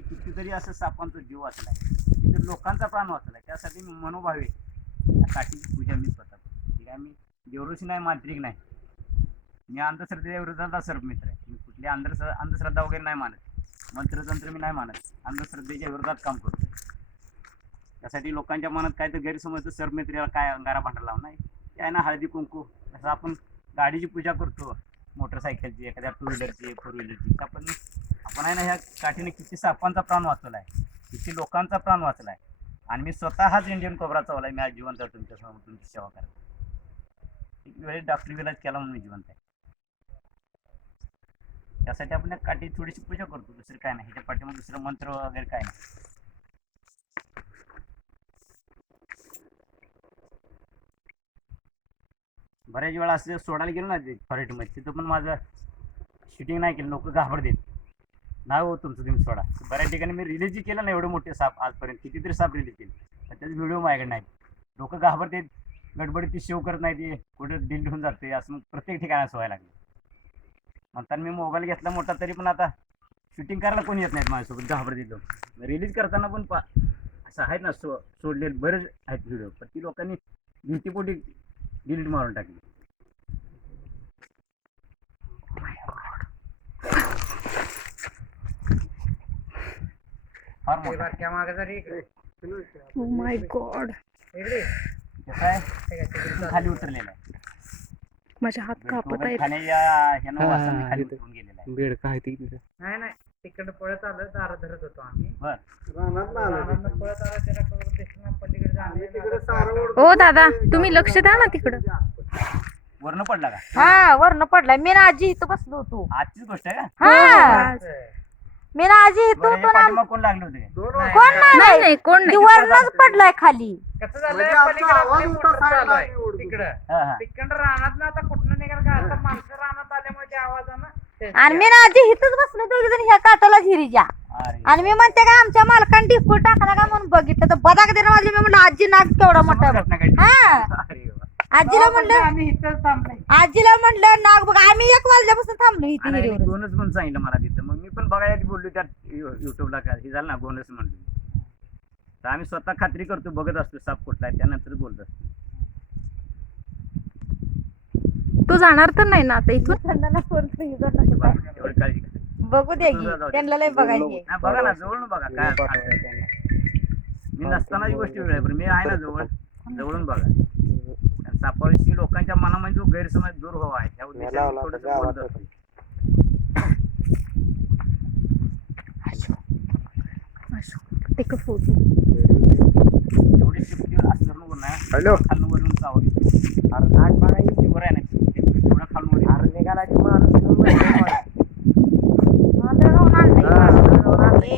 की कितीतरी असं सापांचा जीव वाचलाय, किती लोकांचा प्राण वाचलाय. त्यासाठी मी मनोभावे काठीची पूजा मी स्वतः करतो. ठीक आहे, मी देवऋषी नाही, मांत्रिक नाही, मी अंधश्रद्धेच्या विरोधात सर्पमित्र आहे. मी कुठली अंधश्रद्धा वगैरे नाही मानत, मंत्रतंत्र मी नाही मानत, अंधश्रद्धेच्या विरोधात काम करतो. त्यासाठी लोकांच्या मनात काय तर गैरसमज, सर्पमित्रीला काय अंगारा भांडा लावून नाही, ते आहे ना हळदी कुंकू. जसं आपण गाडीची पूजा करतो, मोटरसायकलची, एखाद्या टू व्हीलरची, फोर व्हीलरची, आपण आहे ना ह्या काठीने किती सापांचा प्राण वाचवला आहे, किती लोकांचा प्राण वाचला आहे. आणि मी स्वतः हाच इंडियन कोबरा चावला आहे. मी आज जिवंत आहे तुमच्यासमोर, तुमची सेवा करतो. एक वेळेस डॉक्टर इलाज केला म्हणून मी जिवंत आहे. त्यासाठी आपण काठी थोडीशी पूजा करतो, दुसरं काय नाही. ह्याच्या पाठीमध्ये दुसरं मंत्र वगैरे काय नाही. बऱ्याच वेळा असं सोडायला गेलो ना फॉरेस्टमध्ये, तिथं पण माझं शूटिंग नाही केलं, लोक घाबरतील, नाही हो तुमचं तुम्ही सोडा. बऱ्याच ठिकाणी मी रिलीजही केलं ना, एवढे मोठे साप आजपर्यंत कितीतरी साप रिलीज केले, पण त्याचे व्हिडिओ माझ्याकडे नाही. लोक घाबरते, गडबडीत ती सेव्ह करत नाही, ती कुठे डिलीट होऊन जाते. असं मग प्रत्येक ठिकाणी असं व्हायला लागलं. म्हणताना मी मोबाईल घेतला मोठा, तरी पण आता शूटिंग करायला कोणी येत नाहीत माझ्यासोबत, घाबरते लोक. रिलीज करताना पण असं आहेत ना, सोडलेले बरेच आहेत व्हिडिओ, पण ती लोकांनी भीतीपोटी डिलीट मारून टाकली. Oh my God. खाली उतरलेला आहे, माझ्या हात कापत आहेत. खाण्याच्या ह्यानं वासाने खाली उतरून गेलेला आहे. बेड काय ते नाही तिकडं पळत आलं, दारा धरत होतो आम्ही. बर, रानातनं पळत आलं, त्याला कळलं कृष्णा पलीकडे ओ दादा, तुम्ही लक्ष द्या ना तिकडं. वरनं पडला का? हा वरनं पडलाय. मी ना आजी इथं बसलो होतो. आजचीच गोष्ट आहे का? हा मी ना आजी इथं बरं, होतो याच्या ना. पाठीमागं कोण लागले होते? कोण नाही नाही कोण ती नाही. वरनच पडलाय खाली. कसं झालं, पलीकडे मोटर चालू आहे तिकडं. हा, हा. तिकडं रानात ना आता कुठनं निघाल का, आता माणसं रानात आल्यामुळे त्या आवाजानं आणि मी ना आजी इथंच बसलो, दोघी जण ह्या काटाला झिरीच्या. अरे, आणि मी म्हणते का आमच्या मालकाने ढिकूळ टाकला का म्हणून बघितलं तर बदाक देणं वाजली. मी म्हणलं आजी नाक केवढा मोठा समज बघ. घटना घडली. हा अरे वा. आजीला म्हणलं, आम्ही इथंच थांबलोय. आजीला म्हणलं नाक बघ. आम्ही 1 वाजल्यापासून थांबलो इथे आणि हिरीवर. गोनस पण सांगितलं मला तिथं. मग मी पण बघायला बोललो त्यात युट्यूबला, काय हे झालं ना गोनस म्हणलो. तर आम्ही स्वतः खात्री करतो, बघत असतो साप कुठला आहे, त्यानंतर बोलत असतो. तू जाणार तर नाही ना आता इथून. त्यांना फोन एवढी काळजी करा. बघू दे की त्यांना लय बघायची. हा, बघा ना जवळून बघा काय अडचण आहे. मी नसतानाची गोष्ट वेगळी आहे, पण मी आहे ना जवळून बघा. कारण सापाविषयी लोकांच्या मनामध्ये जो गैरसमज दूर व्हावा आहे, त्या उद्देशाने थोडंसं बोलत असतो. Take a photo. एवढी शिफ्टी असल्यावर ना हॅलो खालून वरून चावली. अरे नाक बघा